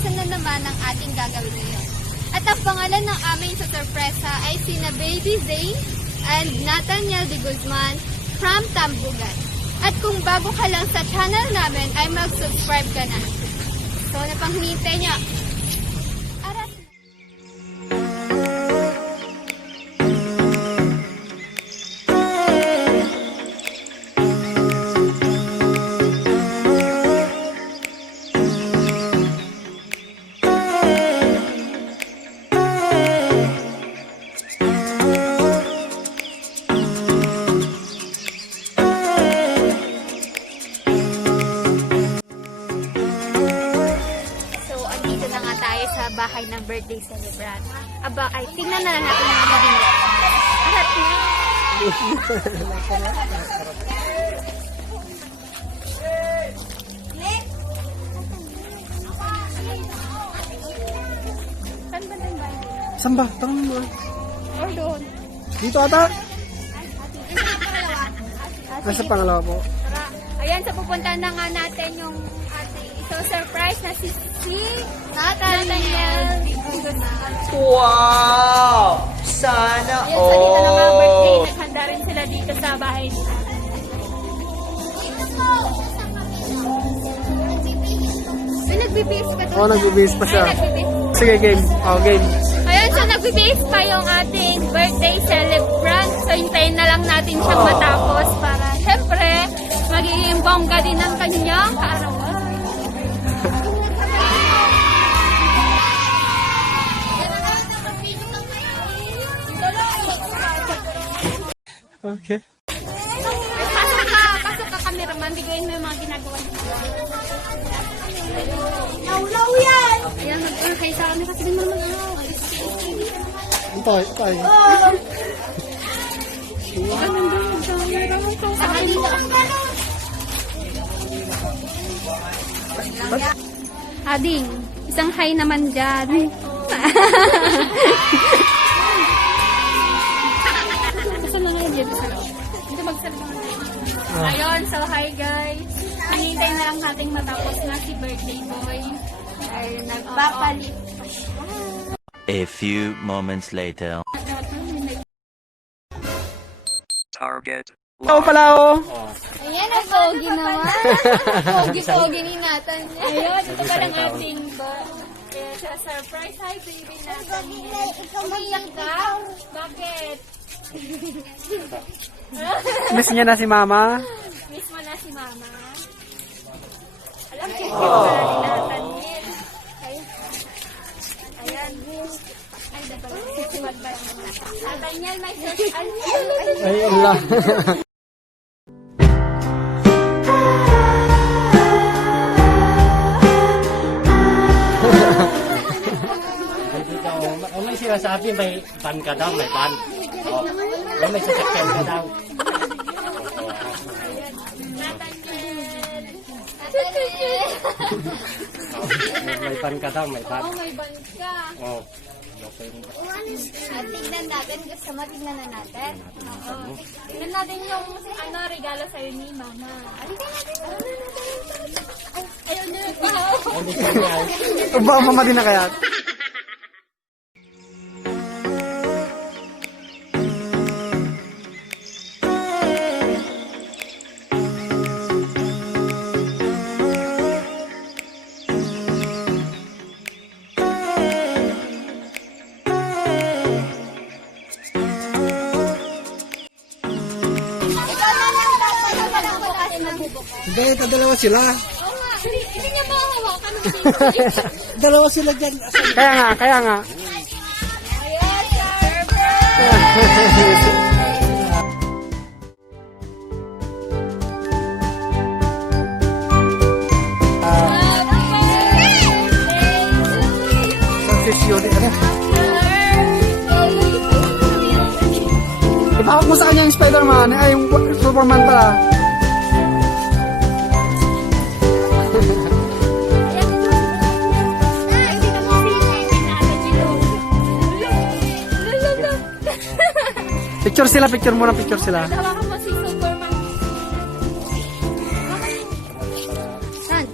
asan na naman ang ating gagawin ngayon. At ang pangalan ng aming sorpresa ay sina Baby Zane and Nathaniel de Guzman from Tambugan. At kung bago ka lang sa channel namin ay mag-subscribe ka na. So, ano pang hinihintay niyo? Aras! Bahay ng birthday celebrant. Aba, ay, tingnan na lang natin yung magiging reaction. Arat na! Saan ba tayo bahay? Saan ba? Tangan mo. Or doon? Dito ata? Nasa pangalawa po. Tara. Ayan, so pupunta na nga natin yung ating surprise na si Nathaniel. Wow! Sana Ayan, so dito na nga birthday. Naghanda rin sila dito sa bahay. Ay, nagbibihis ka doon. Oo, nagbibihis pa siya. Ay, nagbibihis. Sige, game. Game. Ayan, so nagbibihis pa yung ating birthday celebrant. So, hintayin na lang natin siyang matapos para, syempre, magiging bongga din ang kanyang kaarawan. Okay. Pasok ka cameraman, bigyan mo yung mga ginagawa niyo. Naulaw yan! Ayan, mag-kayo sa kami kasi din mo naman Ito. Ading, isang hi naman dyan. Saan na ngayon dito sa loob? Dito magsalita. Ayun, so hi guys. Hinintay na lang nating matapos na si birthday boy. Ay, nagpapalit pa siya. A few moments later. Target. Ito pala ako. Ayan, ang pogi naman. Pogi-pogi ni Nathan. Ayun, ito pa lang ating ba. Kaya sa surprise, hi baby Nathan. Umiyak ka? Bakit? Miss niya na si Mama. Miss mo na si Mama. Alam, cute pala ni Nathan. Ayan. Ay, dapat. Sisiwag ba naman na? Nathaniel, may search. Ay, Allah. May sinasabi, may ban ka daw, may ban. Oh, may sasakyan ka daw. May ban ka daw, may ban. Oo, may ban ka. Oh. At tignan natin, gusto mo tignan na natin. Oo. Tignan natin yung regalo sa'yo ni Mama. Ayaw na. Hindi siya niya. Ba, Mama din na kaya? Hindi, dalawa sila. Oo nga, hindi niya mahahawakan. Dalawa sila dyan. Kaya nga. Ayan, surprise! Sa sisyon. Ipahawak mo sa kanya yung Spider-Man. Ay, yung Superman pala. Picture sila, picture muna, picture sila. Hawakan mo si Superman. Nan.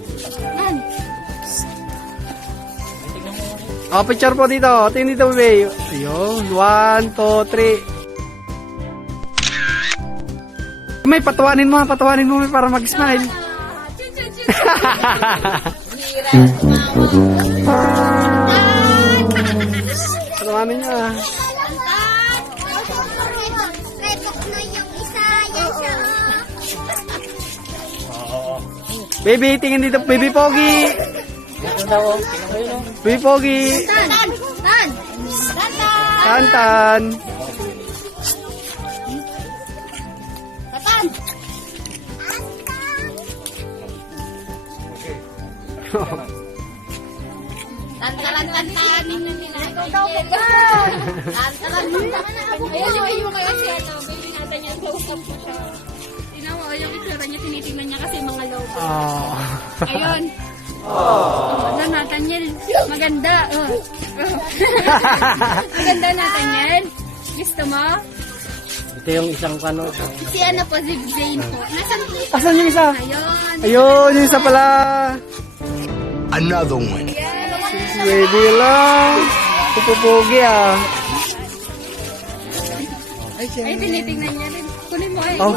Oh, picture po dito. Tingin dito, babe. Ayun. 1, 2, 3. May patawanin mo may para mag-smile. Patawanin niya. Retok na yung isa. Yan siya. Baby, tingin dito. Baby Pogi. Ito daw, oh. Tingnan mo yun, oh. Baby Pogi. Tan! Tan! Tantan. Tan! Tantalan-tantanin na nila. Tantalan-tantanin. Ayun yung kayo si baby natin yan. Kausap ko siya. Tingnan mo, yung itsura niya, tinitingnan niya kasi mga logo. Oh. Ayun. Oh, Nathaniel. Maganda. Oh. Maganda, Nathaniel. Gusto mo? Ito yung isang kano. Si ano po, si Zane po. Nasaan po? Asan yung isa? Ayun. Ayun, yung isa pala. Another one. Baby lang. Pupupogi ah. Ay, tinitingnan niya rin. Kunin mo ay. Oh.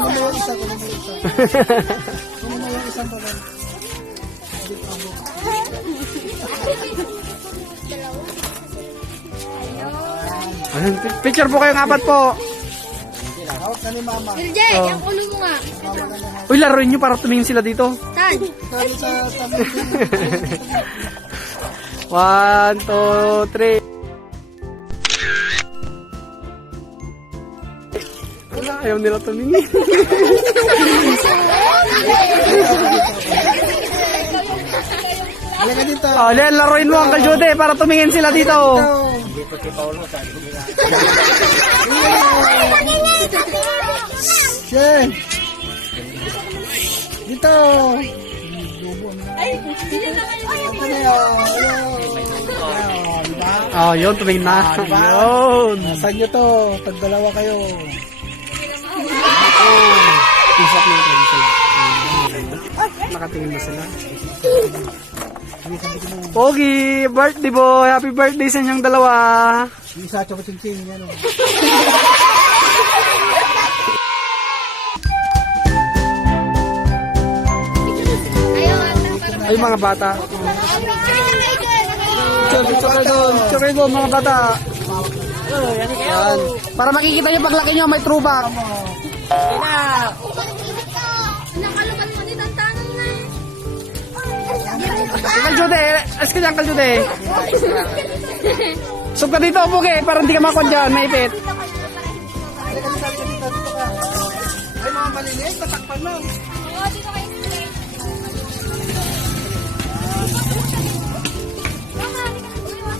Ayun, picture po kayong apat po. Ilje, yung ulo mo nga. Uy, laruin nyo para tumingin sila dito. Tan. 1, 2, 3. Wala, ayaw nila tumingin. Halika dito. Oh, Len, laruin mo, Uncle Jude, para tumingin sila dito. Dito si Paulo, sabi ko nila. Shen. Dito. Oh, yun, tumingin na. Yun. Saan nyo to? Tagdalawa kayo. Isap natin sila. Nakatingin na sila. Pogi, birthday boy. Happy birthday sa inyong dalawa. Yung isa, choco-ching-ching. Yan o. Ay, mga bata. Picture doon, mga bata. Yan. Para makikita nyo paglaki nyo, may throwback. Nakalukan mo din ang tanong na eh. Uncle Jude, ask ka dyan, Uncle Jude. Sub ka dito, Pugi, para hindi ka makuha dyan, maipit. Ay, mga maliliit, tatakpan mo. Oo, dito kayo straight.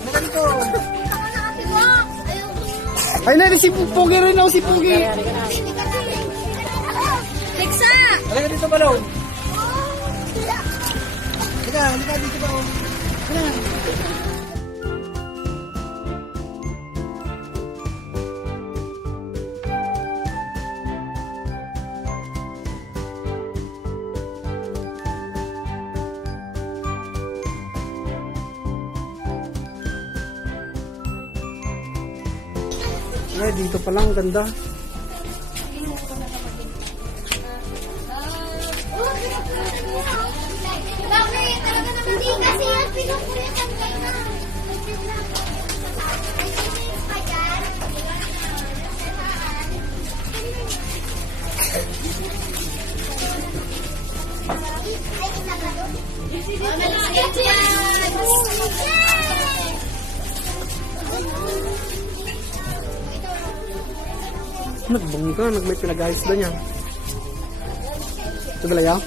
Halika dito. Ay, na, si Pugi rin ako, si Pugi. Teksa! Halika dito, Balong. Halika dito, Balong. Ay, dito pa lang, ganda. Bakit? Talaga naman hindi kasi yan pinukulitan kayo na. Nagbungi ka, may pinag-ayos ba niya? Ito ba yaw?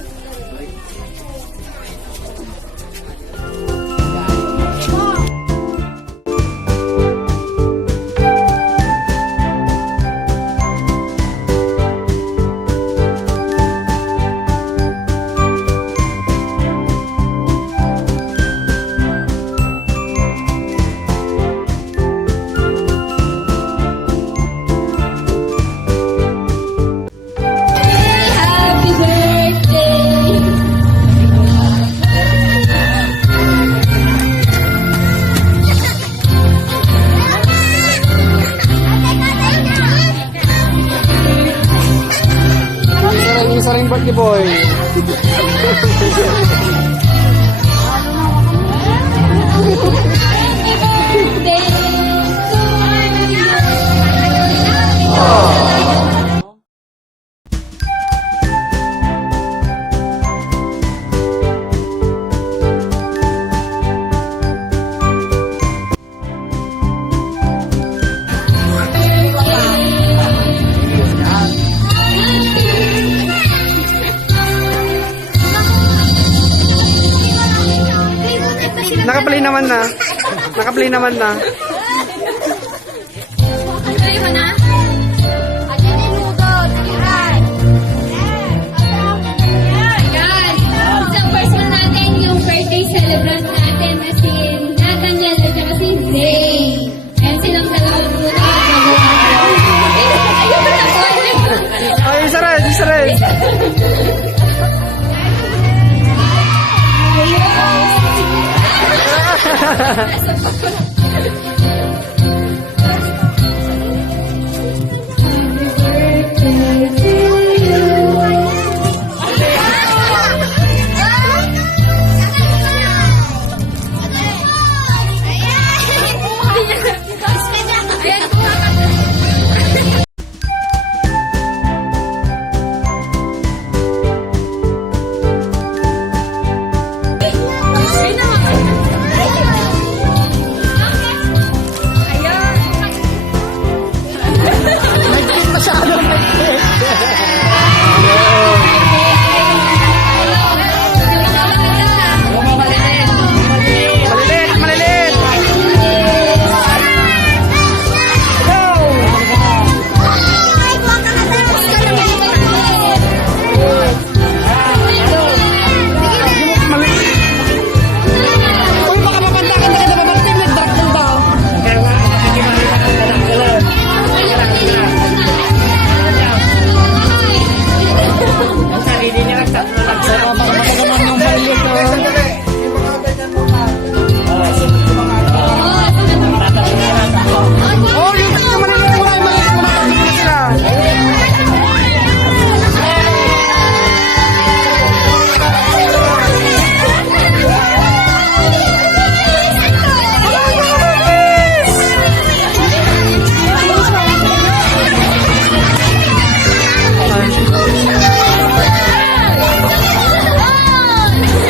Happy birthday sa ring birthday boy. Naka-play naman na. Naka-play naman na. Ready mo na? Ayan yung noodles. Ayan. Ayan. So, first one natin yung birthday celebrant natin na si Nathaniel at saka si Zay. Ayan silang dalawang noodles. Ayun na po. Ay, isa rin, isa rin. Malilit, malilit. Uy, baka mapantakan na kita mabanting. Nag-drag daw. Oh, yung malilit muna, yung malilit muna. Tignan sila.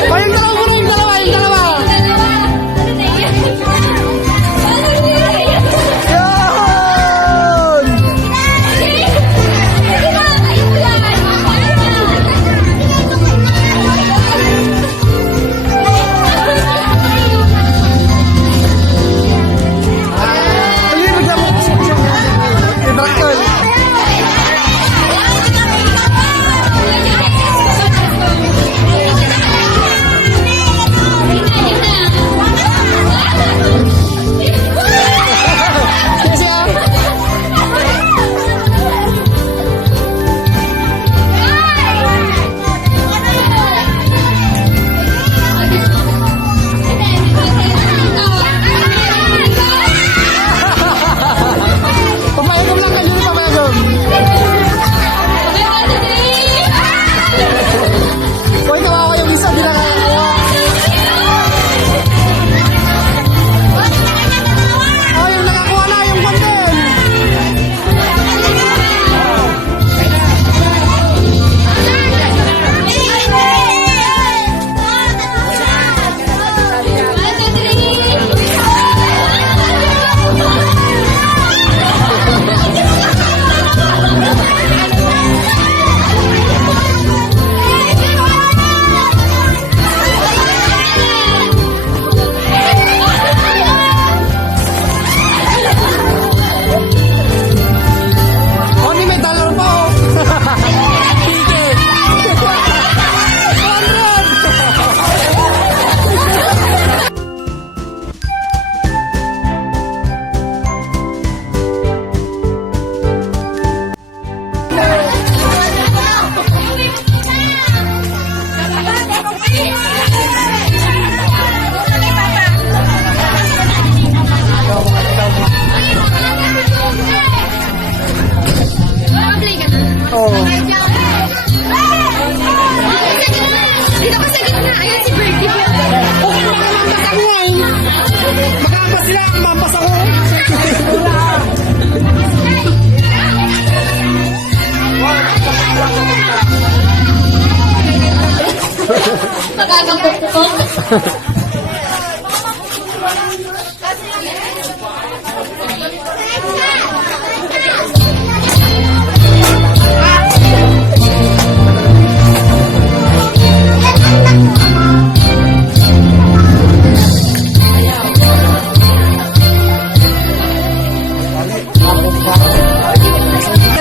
Oh, yung dalawa muna, yung dalawa, yung dalawa. Yun! Ayun, bigla mo. Yung traktor. Kasi papayagom lang kayo, papayagom. Uy, kawawa yung isa, di na kaya. Oh, yung nakakuha na, yung content. Oh, di may dollar pa, oh. Sige. 100. Play ka na. Oh. Hey! Sila, mambas ako.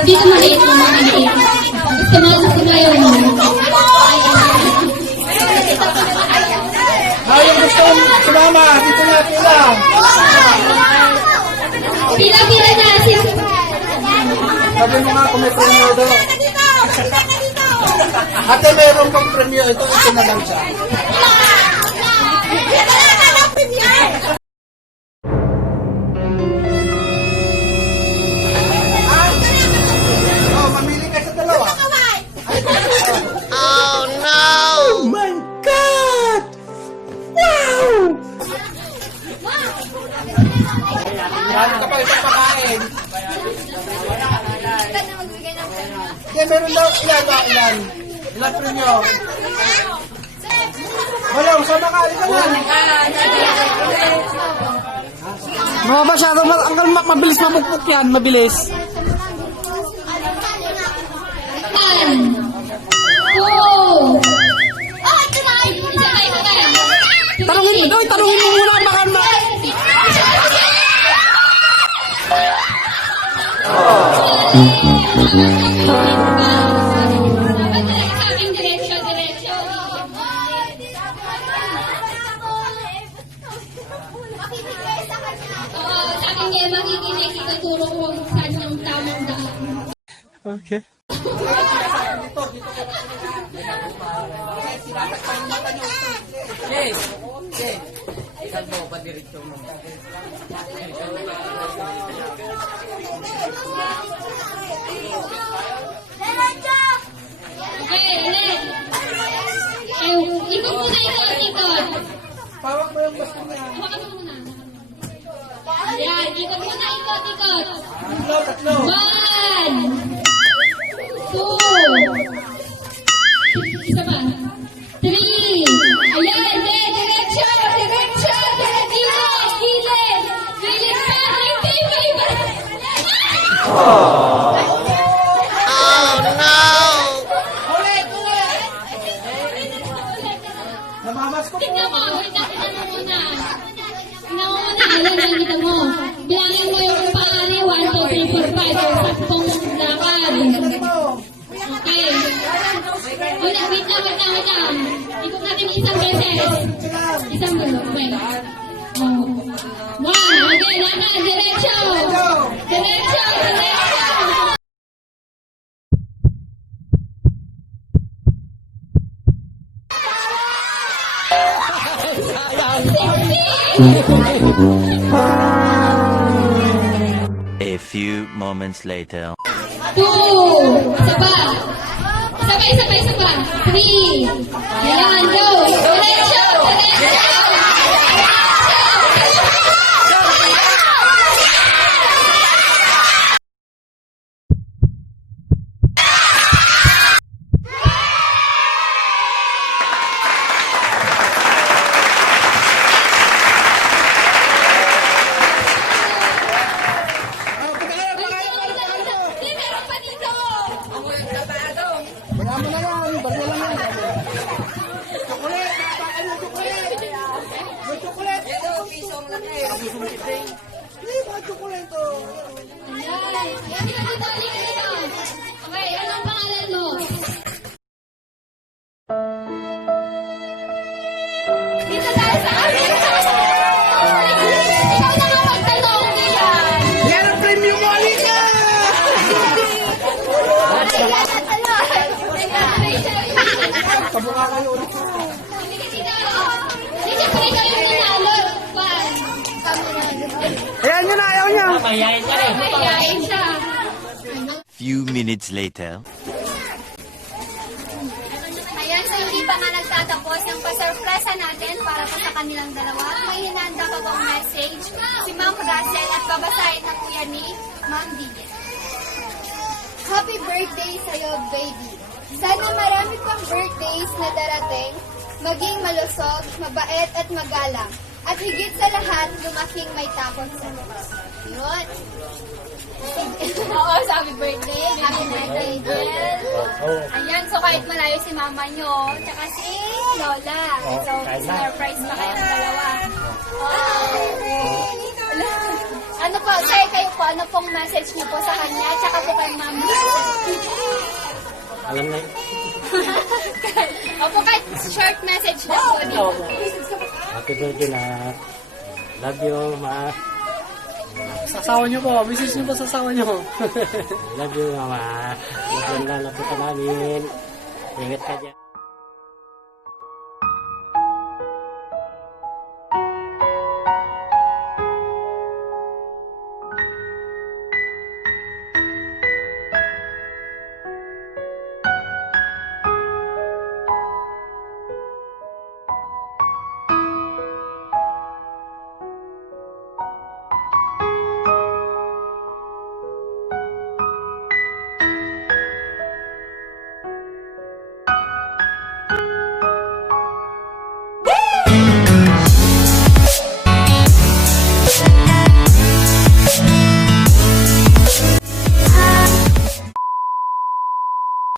Dito maliit na maliit. Gusto mo yun. Yung gusto sumama, dito na pila. Pila-pila na. Sabi mo nga kung may premyo daw. Ate, meron pang premyo. Ito na lang siya. Oh, mamili ka sa dalawa. Marami ka pa isang pakain. Ba't na magbigay ng pera? Kaya meron daw ilan ba? Ilan? Ilan premyo? Wala, sama ka. Ikaw lang. Mga masyado, mabilis mapukpuk yan, mabilis. 1, 2. Tanungin mo muna, baka Diretso. Sa akin niya makikinig, ituturo ko kung saan yung tamang daan. Okay. Okay, ulit. Ikot muna, ikot. Pawak mo yung basta niya. Hawakan mo muna. Ayan, ikot muna, ikot. Tatlo. 1, 2. Isa pa. 3. Ayan, diretso. Gilid pa. Hindi pa iba. Namamas ko po. Tignan mo muna. Ayan, nakikita mo. Bilangin mo yung pangalan. 1, 2, 3, 4, 5. 10 lakad. Okay. Wait lang. Ikot natin isang beses. Isang gulo. Okay. 1. Okay, lakad. Diretso. A few moments later. 2. Isa pa. 3. Ayan, go. Diretso. Meron pa dito. Wala mo na yan. Barya lang yan. Chocolate. Ano chocolate? May chocolate. Ito, pisong laki. Hindi ba chocolate to? Ayan. Dito. Okay, anong pangalan mo? Dito tayo sa amin. Ikaw na nga magtanong diyan. Yan ang premyo mo, Alika! Pabunga kayo ulit. Dito pa ikaw yung nanalo. Ayan yun na, ayaw niya. Mayayain ka rin. Mayayain siya. Few minutes later. Ayan, so hindi pa pa nga nagtatapos ng pasurpresa natin para po sa kanilang dalawa, may hinanda ka bang message si Ma'am Russell at babasahin ng kuya ni Ma'am Digit. Happy birthday sa'yo, baby. Sana marami pang birthdays na darating, maging malusog, mabait at magalang. At higit sa lahat, lumaking may takot sa Diyos. Yun. Oo, so happy birthday. Happy birthday, Jill. Ayan, so kahit malayo si mama nyo, tsaka si Lola. So, surprise pa kayong dalawa. Ano po, sir, kayo po, ano pong message niyo po sa kanya, tsaka po kay mama? Alam na Opo, kahit short message na po dito. happy birthday na. Love you, ma. Sa asawa nyo po, message nyo po sa asawa nyo. Love you, mama. Maganda na po ka namin. Ingat ka dyan.